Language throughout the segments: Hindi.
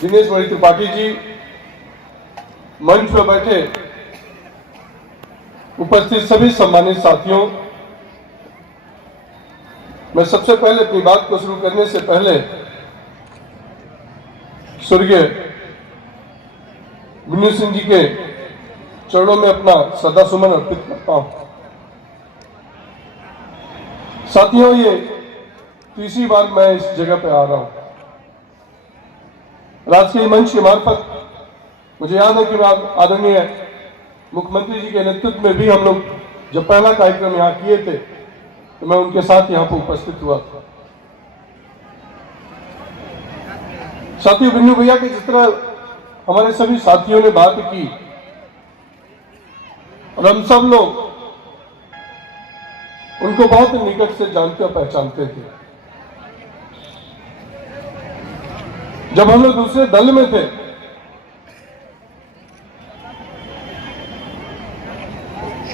दिनेश मणि त्रिपाठी जी, मंच पर बैठे उपस्थित सभी सम्मानित साथियों, मैं सबसे पहले अपनी बात को शुरू करने से पहले स्वर्गीय गुन्नू सिंह जी के चरणों में अपना श्रद्धासुमन अर्पित करता हूं। साथियों, ये तीसरी बार मैं इस जगह पे आ रहा हूं। राजकीय मंच के मार्फत मुझे याद है कि आदरणीय मुख्यमंत्री जी के नेतृत्व में भी हम लोग जब पहला कार्यक्रम यहाँ किए थे तो मैं उनके साथ यहाँ पर उपस्थित हुआ था। साथियों, बिन्नू भैया के जिस तरह हमारे सभी साथियों ने बात की और हम सब लोग उनको बहुत निकट से जानते और पहचानते थे। जब हम लोग दूसरे दल में थे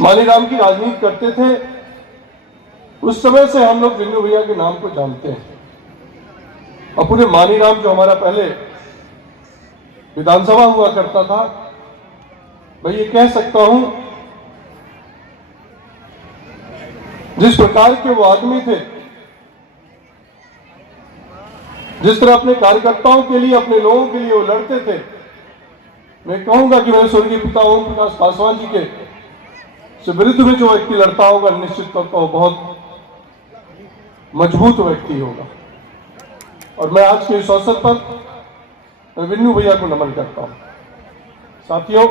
मानीराम की राजनीति करते थे, उस समय से हम लोग बिन्नू भैया के नाम को जानते हैं। और पूरे मानीराम जो हमारा पहले विधानसभा हुआ करता था, मैं ये कह सकता हूं जिस प्रकार के वो आदमी थे, जिस तरह अपने कार्यकर्ताओं के लिए, अपने लोगों के लिए वो लड़ते थे, मैं कहूंगा कि मेरे स्वर्गीय पिता ओम प्रकाश पासवान जी के से विरुद्ध में जो व्यक्ति लड़ता होगा, निश्चित तौर पर वो बहुत मजबूत व्यक्ति होगा। और मैं आज के इस अवसर पर बिन्नू भैया को नमन करता हूं। साथियों,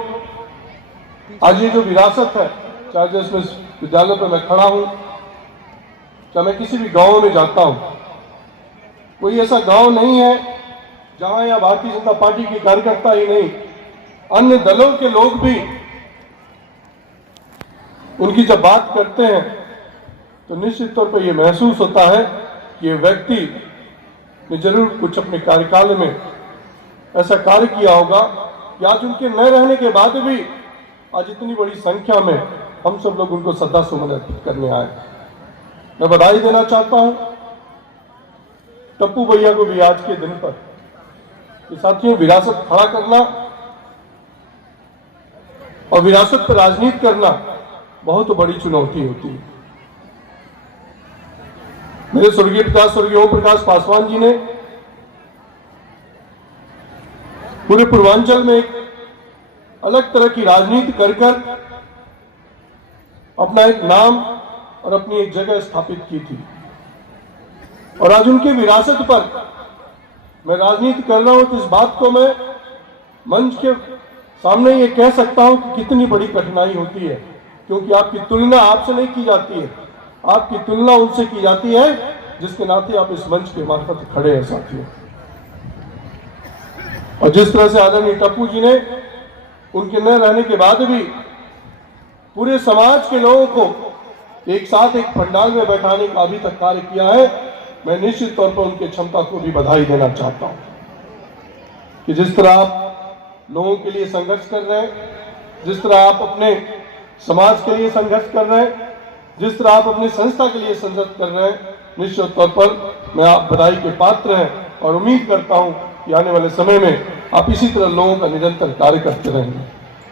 आज ये जो विरासत है, चाहे जिस विद्यालय पर मैं खड़ा हूं, चाहे मैं किसी भी गांव में जाता हूं, कोई ऐसा गांव नहीं है जहां या भारतीय जनता पार्टी के कार्यकर्ता ही नहीं, अन्य दलों के लोग भी उनकी जब बात करते हैं तो निश्चित तौर पर यह महसूस होता है कि ये व्यक्ति ने जरूर कुछ अपने कार्यकाल में ऐसा कार्य किया होगा कि आज उनके न रहने के बाद भी आज इतनी बड़ी संख्या में हम सब लोग उनको श्रद्धासुमन अर्पित करने आए। मैं बधाई देना चाहता हूं टप्पू भैया को भी आज के दिन पर। कि साथियों, विरासत खड़ा करना और विरासत पर राजनीति करना बहुत बड़ी चुनौती होती है। मेरे स्वर्गीय पिता स्वर्गीय ओम प्रकाश पासवान जी ने पूरे पूर्वांचल में एक अलग तरह की राजनीति कर अपना एक नाम और अपनी एक जगह स्थापित की थी। और आज उनकी विरासत पर मैं राजनीति कर रहा हूं तो इस बात को मैं मंच के सामने ये कह सकता हूं कि कितनी बड़ी कठिनाई होती है, क्योंकि आपकी तुलना आपसे नहीं की जाती है, आपकी तुलना उनसे की जाती है जिसके नाते आप इस मंच के मार्फत खड़े हैं। साथियों, और जिस तरह से आदरणीय टप्पू जी ने उनके न रहने के बाद भी पूरे समाज के लोगों को एक साथ एक पंडाल में बैठाने का अभी तक कार्य किया है, मैं निश्चित तौर पर उनकी क्षमता को भी बधाई देना चाहता हूं कि जिस तरह आप लोगों के लिए संघर्ष कर रहे हैं, जिस तरह आप अपने समाज के लिए संघर्ष कर रहे हैं, जिस तरह आप अपनी संस्था के लिए संघर्ष कर रहे हैं, निश्चित तौर पर मैं आप बधाई के पात्र हैं और उम्मीद करता हूं कि आने वाले समय में आप इसी तरह लोगों का निरंतर कार्य करते रहेंगे।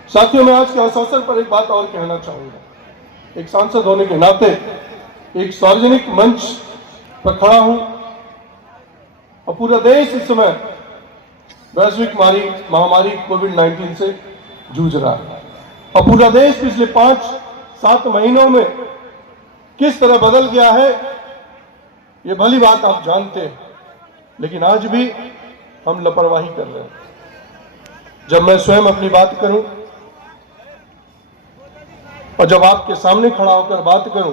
साथियों, मैं आज के इस अवसर पर एक बात और कहना चाहूंगा। एक सांसद होने के नाते एक सार्वजनिक मंच पर खड़ा हूं और पूरा देश इस समय वैश्विक महामारी कोविड-19 से जूझ रहा है और पूरा देश पिछले 5-7 महीनों में किस तरह बदल गया है ये भली बात आप जानते हैं, लेकिन आज भी हम लापरवाही कर रहे हैं। जब मैं स्वयं अपनी बात करूं और जब आपके सामने खड़ा होकर बात करूं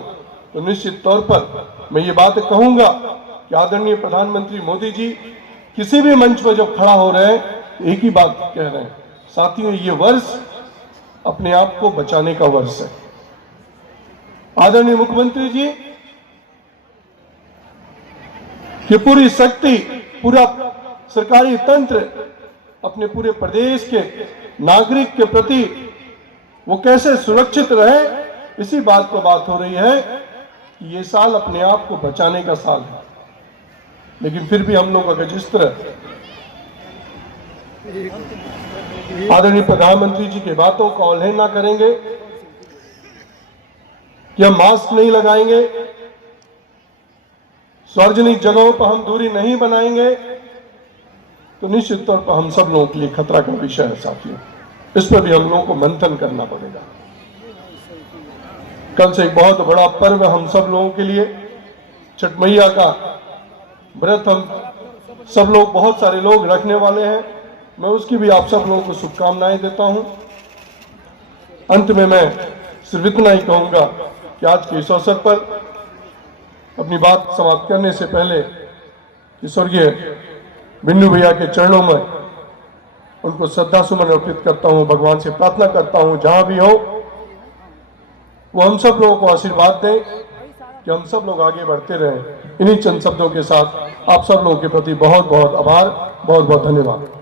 तो निश्चित तौर पर मैं ये बात कहूंगा कि आदरणीय प्रधानमंत्री मोदी जी किसी भी मंच पर जब खड़ा हो रहे हैं एक ही बात कह रहे हैं, साथियों, ये वर्ष अपने आप को बचाने का वर्ष है। आदरणीय मुख्यमंत्री जी की पूरी शक्ति, पूरा सरकारी तंत्र अपने पूरे प्रदेश के नागरिक के प्रति वो कैसे सुरक्षित रहे, इसी बात पर बात हो रही है कि ये साल अपने आप को बचाने का साल है। लेकिन फिर भी हम लोग अगर जिस तरह आदरणीय प्रधानमंत्री जी की बातों को अवहेलना ना करेंगे कि हम मास्क नहीं लगाएंगे, सार्वजनिक जगहों पर हम दूरी नहीं बनाएंगे, तो निश्चित तौर पर हम सब लोगों के लिए खतरा का विषय है साथियों। इस पर भी हम लोगों को मंथन करना पड़ेगा। कल से एक बहुत बड़ा पर्व हम सब लोगों के लिए, छठ मैया का व्रत हम सब लोग, बहुत सारे लोग रखने वाले हैं। मैं उसकी भी आप सब लोगों को शुभकामनाएं देता हूं। अंत में मैं सिर्फ इतना ही कहूंगा कि आज के इस अवसर पर अपनी बात समाप्त करने से पहले कि स्वर्गीय बिन्नू भैया के चरणों में उनको श्रद्धा सुमन अर्पित करता हूं। भगवान से प्रार्थना करता हूं जहां भी हो वो हम सब लोगों को आशीर्वाद दें कि हम सब लोग आगे बढ़ते रहें। इन्हीं चंद शब्दों के साथ आप सब लोगों के प्रति बहुत बहुत आभार, बहुत बहुत धन्यवाद।